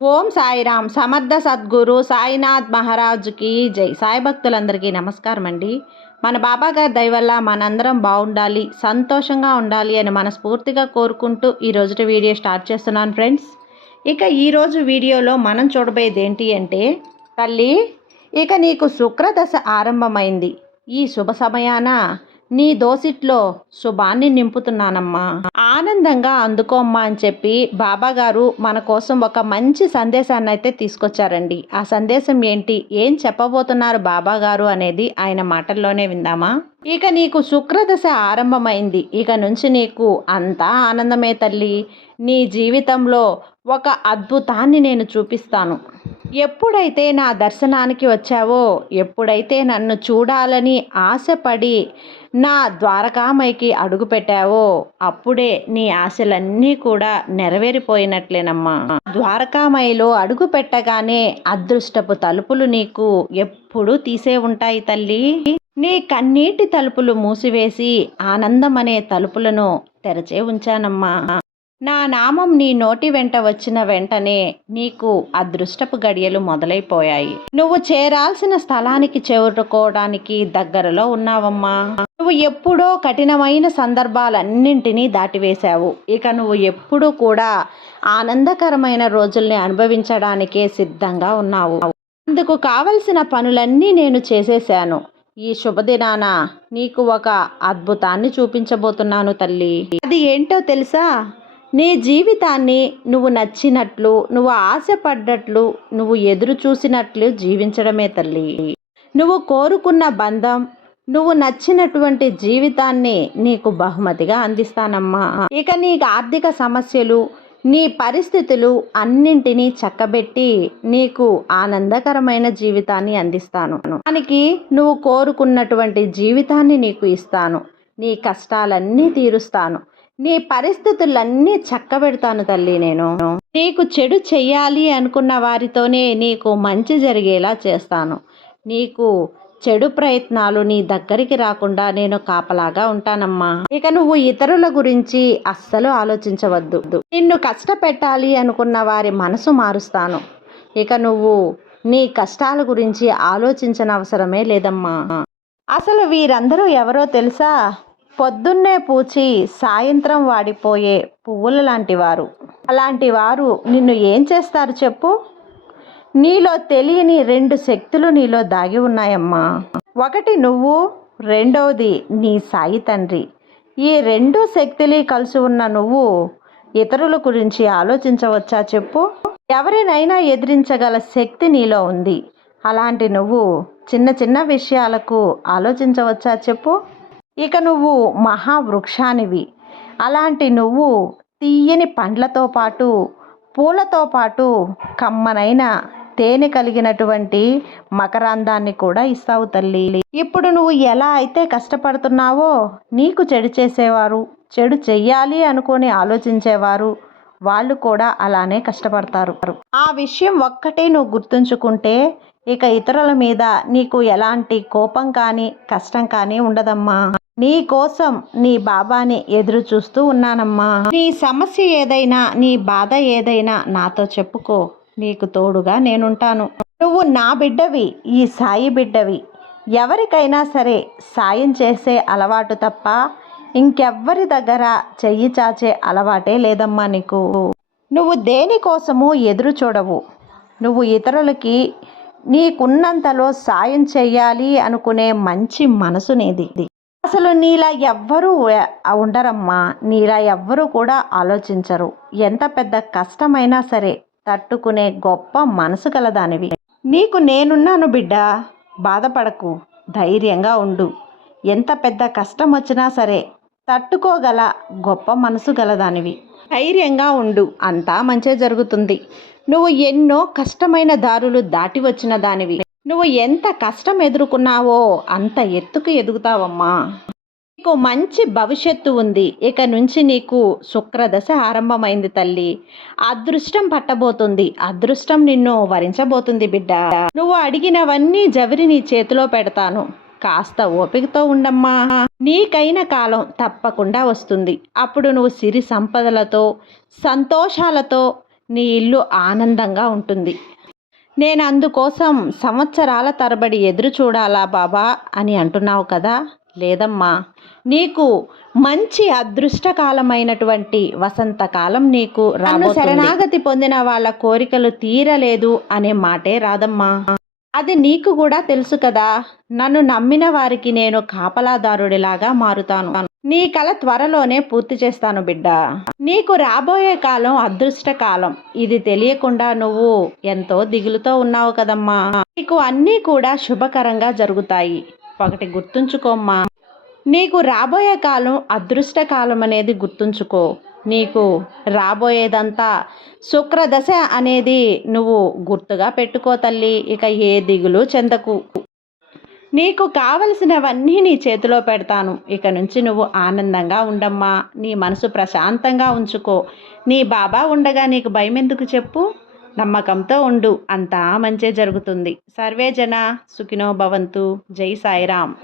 ఓం సాయిరామ్. సమర్థ సద్గురు సాయినాథ్ మహారాజుకి జై. సాయి భక్తులందరికీ నమస్కారం అండి మన బాబా గారి దయ మనందరం బాగుండాలి సంతోషంగా ఉండాలి అని మనస్ఫూర్తిగా కోరుకుంటూ ఈ రోజుటి వీడియో స్టార్ట్ చేస్తున్నాను ఫ్రెండ్స్. ఇక ఈరోజు వీడియోలో మనం చూడబోయేది ఏంటి అంటే తల్లి ఇక నీకు శుక్రదశ ఆరంభమైంది. ఈ శుభ సమయాన నీ దోసిట్లో శుభాన్ని నింపుతున్నానమ్మా. ఆనందంగా అందుకోమ్మా అని చెప్పి బాబాగారు మన కోసం ఒక మంచి సందేశాన్ని అయితే తీసుకొచ్చారండి. ఆ సందేశం ఏంటి? ఏం చెప్పబోతున్నారు బాబాగారు అనేది ఆయన మాటల్లోనే విందామా? ఇక నీకు శుక్రదశ ఆరంభమైంది. ఇక నుంచి నీకు అంతా ఆనందమే తల్లి. నీ జీవితంలో ఒక అద్భుతాన్ని నేను చూపిస్తాను. ఎప్పుడైతే నా దర్శనానికి వచ్చావో ఎప్పుడైతే నన్ను చూడాలని ఆశపడి నా ద్వారకామైకి అడుగు పెట్టావో అప్పుడే నీ ఆశలన్నీ కూడా నెరవేరిపోయినట్లేనమ్మా. ద్వారకామైలో అడుగు పెట్టగానే అదృష్టపు తలుపులు నీకు ఎప్పుడూ తీసే ఉంటాయి తల్లి. నీ కన్నీటి తలుపులు మూసివేసి ఆనందం అనే తలుపులను తెరచే ఉంచానమ్మా. నా నామం నీ నోటి వెంట వచ్చిన వెంటనే నీకు అదృష్టపు గడియలు మొదలైపోయాయి. నువ్వు చేరాల్సిన స్థలానికి చేరుకోవడానికి దగ్గరలో ఉన్నావమ్మా. నువ్వు ఎప్పుడో కఠినమైన సందర్భాలన్నింటినీ దాటివేశావు. ఇక నువ్వు ఎప్పుడూ కూడా ఆనందకరమైన రోజుల్ని అనుభవించడానికే సిద్ధంగా ఉన్నావు. అందుకు కావలసిన పనులన్నీ నేను చేసేశాను. ఈ శుభదినాన నీకు ఒక అద్భుతాన్ని చూపించబోతున్నాను తల్లి. అది ఏంటో తెలుసా? నీ జీవితాన్ని నువ్వు నచ్చినట్లు నువ్వు ఆశపడ్డట్లు నువ్వు ఎదురు చూసినట్లు జీవించడమే తల్లి. నువ్వు కోరుకున్న బంధం నువ్వు నచ్చినటువంటి జీవితాన్ని నీకు బహుమతిగా అందిస్తానమ్మా. ఇక నీకు ఆర్థిక సమస్యలు నీ పరిస్థితులు అన్నింటినీ చక్కబెట్టి నీకు ఆనందకరమైన జీవితాన్ని అందిస్తాను. దానికి నువ్వు కోరుకున్నటువంటి జీవితాన్ని నీకు ఇస్తాను. నీ కష్టాలన్నీ తీరుస్తాను. నీ పరిస్థితులన్నీ చక్కబెడతాను తల్లి నేను. నీకు చెడు చెయ్యాలి అనుకున్న వారితోనే నీకు మంచి జరిగేలా చేస్తాను. నీకు చెడు ప్రయత్నాలు నీ దగ్గరికి రాకుండా నేను కాపలాగా ఉంటానమ్మా. ఇక నువ్వు ఇతరుల గురించి అస్సలు ఆలోచించవద్దు. నిన్ను కష్టపెట్టాలి అనుకున్న వారి మనసు మారుస్తాను. ఇక నువ్వు నీ కష్టాల గురించి ఆలోచించనవసరమే లేదమ్మా. అసలు వీరందరూ ఎవరో తెలుసా? పొద్దున్నే పూచి సాయంత్రం వాడిపోయే పువ్వుల లాంటి వారు అలాంటి వారు నిన్ను ఏం చేస్తారు చెప్పు? నీలో తెలియని రెండు శక్తులు నీలో దాగి ఉన్నాయమ్మా. ఒకటి నువ్వు రెండవది నీ సాయి తండ్రి. ఈ రెండు శక్తులు కలిసి ఉన్న నువ్వు ఇతరుల గురించి ఆలోచించవచ్చా చెప్పు? ఎవరినైనా ఎదిరించగల శక్తి నీలో ఉంది. అలాంటి నువ్వు చిన్న చిన్న విషయాలకు ఆలోచించవచ్చా చెప్పు? ఇక నువ్వు మహావృక్షానివి. అలాంటి నువ్వు తీయని పండ్లతో పాటు పూలతో పాటు కమ్మనైన తేనె కలిగినటువంటి మకరాందాన్ని కూడా ఇస్తావు తల్లి. ఇప్పుడు నువ్వు ఎలా అయితే కష్టపడుతున్నావో నీకు చెడు చేసేవారు చెడు చెయ్యాలి అనుకొని ఆలోచించేవారు వాళ్ళు కూడా అలానే కష్టపడతారు. ఆ విషయం ఒక్కటే నువ్వు గుర్తుంచుకుంటే ఇక ఇతరుల మీద నీకు ఎలాంటి కోపం కానీ కష్టం కానీ ఉండదమ్మా. నీ కోసం నీ బాబాని ఎదురు చూస్తూ ఉన్నానమ్మా. నీ సమస్య ఏదైనా నీ బాధ ఏదైనా నాతో చెప్పుకో. నీకు తోడుగా నేనుంటాను. నువ్వు నా బిడ్డవి ఈ సాయి బిడ్డవి. ఎవరికైనా సరే సాయం చేసే అలవాటు తప్ప ఇంకెవ్వరి దగ్గర చెయ్యి చాచే అలవాటే లేదమ్మా నీకు. నువ్వు దేనికోసము ఎదురు చూడవు. నువ్వు ఇతరులకి నీకున్నంతలో సాయం చెయ్యాలి అనుకునే మంచి మనసు నీది. అసలు నీలా ఎవ్వరూ ఉండరమ్మా. నీలా ఎవ్వరూ కూడా ఆలోచించరు. ఎంత పెద్ద కష్టమైనా సరే తట్టుకునే గొప్ప మనసు కలదానివి నీకు నేనున్నాను బిడ్డ. బాధపడకు. ధైర్యంగా ఉండు. ఎంత పెద్ద కష్టం వచ్చినా సరే తట్టుకోగల గొప్ప మనసు గలదానివి. ధైర్యంగా ఉండు. అంతా మంచే జరుగుతుంది. నువ్వు ఎన్నో కష్టమైన దారులు దాటి వచ్చిన దానివి. నువ్వు ఎంత కష్టం ఎదుర్కొన్నావో అంత ఎత్తుకు ఎదుగుతావమ్మా. నీకు మంచి భవిష్యత్తు ఉంది. ఇక నుంచి నీకు శుక్రదశ ఆరంభమైంది తల్లి. అదృష్టం పట్టబోతుంది. అదృష్టం నిన్ను వరించబోతుంది బిడ్డ. నువ్వు అడిగినవన్నీ జవిరి నీ చేతిలో పెడతాను. కాస్త ఓపికతో ఉండమ్మా. నీకైన కాలం తప్పకుండా వస్తుంది. అప్పుడు నువ్వు సిరి సంపదలతో సంతోషాలతో నీ ఇల్లు ఆనందంగా ఉంటుంది. నేను అందుకోసం సంవత్సరాల తరబడి ఎదురు చూడాలా బాబా అని అంటున్నావు కదా? లేదమ్మా. నీకు మంచి అదృష్టకాలమైనటువంటి వసంతకాలం నీకు రాను శరణాగతి పొందిన వాళ్ళ కోరికలు తీరలేదు అనే మాటే రాదమ్మా. అది నీకు కూడా తెలుసు కదా. నన్ను నమ్మిన వారికి నేను కాపలాదారుడిలాగా మారుతాను. నీ కల త్వరలోనే పూర్తి చేస్తాను బిడ్డ. నీకు రాబోయే కాలం అదృష్ట కాలం. ఇది తెలియకుండా నువ్వు ఎంతో దిగులుతో ఉన్నావు కదమ్మా. నీకు అన్నీ కూడా శుభకరంగా జరుగుతాయి. ఒకటి గుర్తుంచుకోమ్మా. నీకు రాబోయే కాలం అదృష్ట కాలం అనేది గుర్తుంచుకో. నీకు రాబోయేదంతా శుక్రదశ అనేది నువ్వు గుర్తుగా పెట్టుకో తల్లి. ఇక ఏ దిగులు చెందకు. నీకు కావలసినవన్నీ నీ చేతిలో పెడతాను. ఇక నుంచి నువ్వు ఆనందంగా ఉండమ్మా. నీ మనసు ప్రశాంతంగా ఉంచుకో. నీ బాబా ఉండగా నీకు భయం ఎందుకు చెప్పు? నమ్మకంతో ఉండు. అంతా మంచే జరుగుతుంది. సర్వే జన సుఖినో భవంతు. జై సాయిరామ్.